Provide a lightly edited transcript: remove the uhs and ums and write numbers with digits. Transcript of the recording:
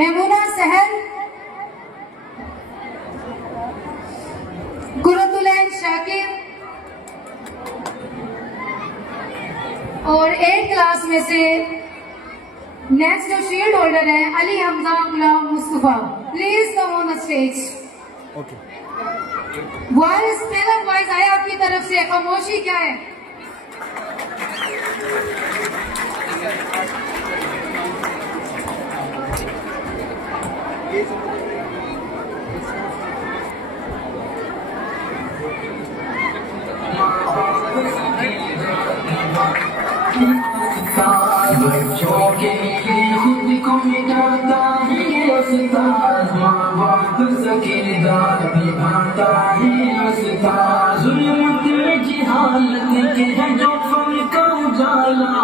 मेमूना सहल, कुरतुलैन शाकिर और 8th class में से नेक्स्ट जो शील्ड होल्डर है Ali Hamza Ghulam Mustafa, please come on the stage. Voice टेलर वॉइस आया आपकी तरफ से, खामोशी क्या है? बच्चों के लिए खुद को मिटाता है उस्ताद, माँ बाप सके दाद निभाता है उस्ताद, जुल्म में जिहालत के है जो फन का उजाला।